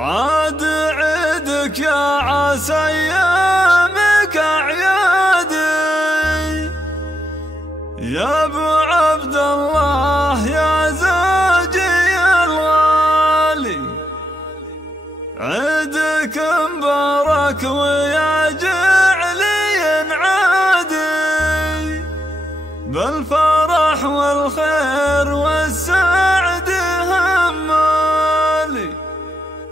عاد عيدك يا عسى ايامك اعيادي يا ابو عبد الله يا زوجي الغالي. عيدك مبارك ويا جعلي عادي بالفرح والخير والسعد همالي.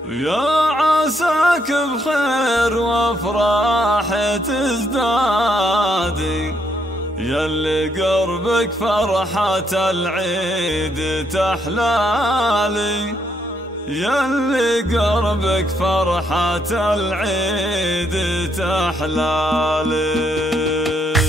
يا عساك بخير وافراح تزدادي ياللي قربك فرحة العيد تحلالي. ياللي قربك فرحة العيد تحلالي.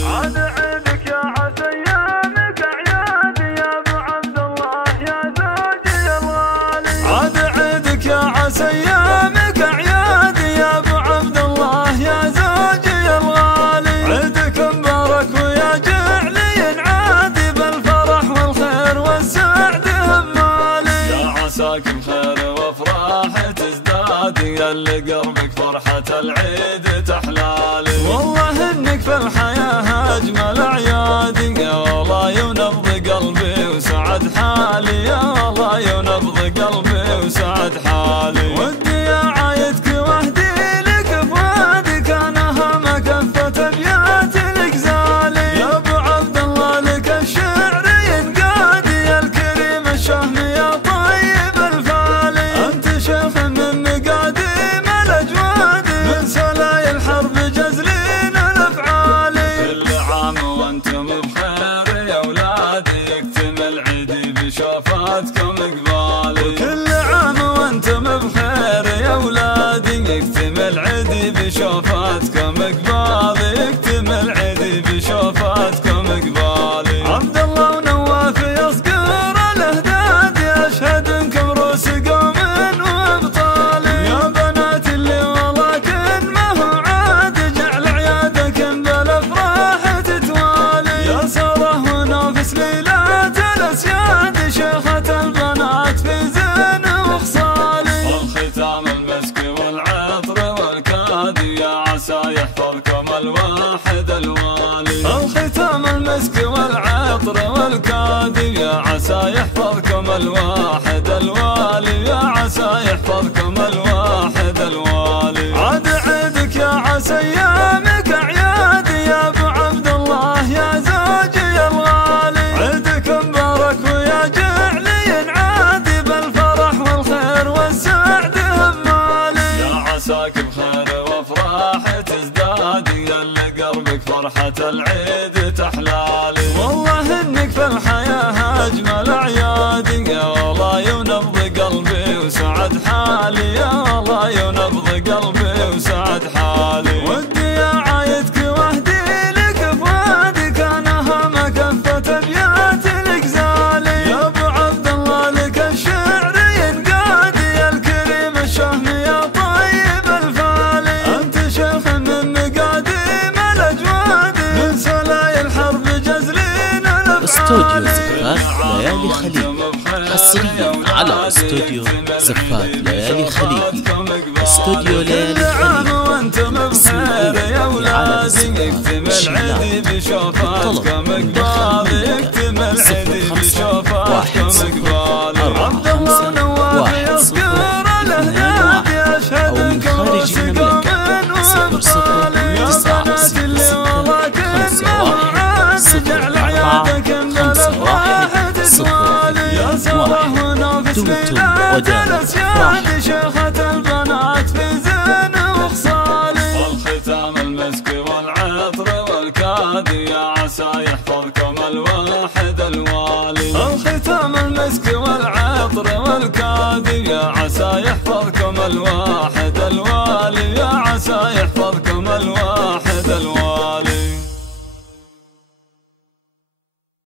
عاد عيدك يا عسى ايامك اعيادي يا ابو عبد الله يا زوجي الغالي. عاد عيدك يا عسى ايامك اعيادي يا ابو عبد الله يا زوجي الغالي. عيدك مبارك ويا جعلي عادي بالفرح والخير والسعد همالي. يا عساك بخير وافراح تزدادي ياللي قربك فرحة العيد تحلالي. والله انك في الحياة اجمل اعيادي يا والله ينبض قلبي وسعد حالي. يا والله ينبض قلبي وسعد حالي. ودي يا عايدك واهدي لك فؤادك انا همك كفة ابيات الغزالي. يا ابو عبد الله لك الشعر ينقادي الكريم الشهم يا طيب الفالي. انت شيخ من مقاديم الاجواد من سلاي الحرب جزلين الافعالي. كل عام وانتم بخير يا اولادي يكتمل عيدي بشوفاتكم قبالي. كل عام وانتم بخير يا اولادي يكتمل عيدي بشوفاتكم قبالي. يكتمل عيدي بشوفاتكم قبالي. عبد الله ونواف يصقر الاهداد يشهد انكم روس قوم وابطالي. يا بنات اللي ولكن ما هو عاد جعل عيادك بالافراح تتوالي. يا ساره ونافس ليلات الاسياد شيخة البنات في زين وخصالي. الختام المسك والعطر والكادي يا عسى يحفظكم الواحد الوالي. الختام المسك والعطر والكادي يا عسى يحفظكم الواحد الوالي. يا عسى يحفظكم الواحد الوالي. عاد عيدك يا عسى ايامك اعيادي يا ابو عبد الله يا زوجي الغالي. عيدك مبارك ويا جعلي عادي بالفرح والخير والسعد همالي. يا عساك بخير وافراح تزدادي ياللي قربك فرحة العيد تحلالي. والله انك في الحياة اجمل اعيادي يا والله ينبض قلبي وسعد حالي. يا والله ينبض قلبي وسعد حالي. ودي يا عايدك واهدي لك فؤادك انا همك كفة ابيات الغزالي. يا ابو عبد الله لك الشعر ينقادي الكريم الشهم يا طيب الفالي. انت شيخ من مقاديم الاجواد من سلاي الحرب جزلين الافعالي. استوديو زفات ليالي خليجي حصريا على استوديو زفات ليالي خليجي. استوديو ليالي خليجي وانتم بخير يا اولادي يكتمل عيدي بشوفاتكم قبالي. يكتمل عيدي بشوفاتكم قبالي. عبد الله ونواف يصقر الاهداد يشهد انكم روس قوم وابطالي. يا بنات اللي ولكن ما هو عاد جعل عيادك بالافراح تتوالي. يا ساره ونافس ليلات الاسياد شيخة البنات في زين وخصالي. الختام المسك والعطر والكادي يا عسى يحفظكم الواحد الوالي. الختام المسك والعطر والكادي يا عسى يحفظكم الواحد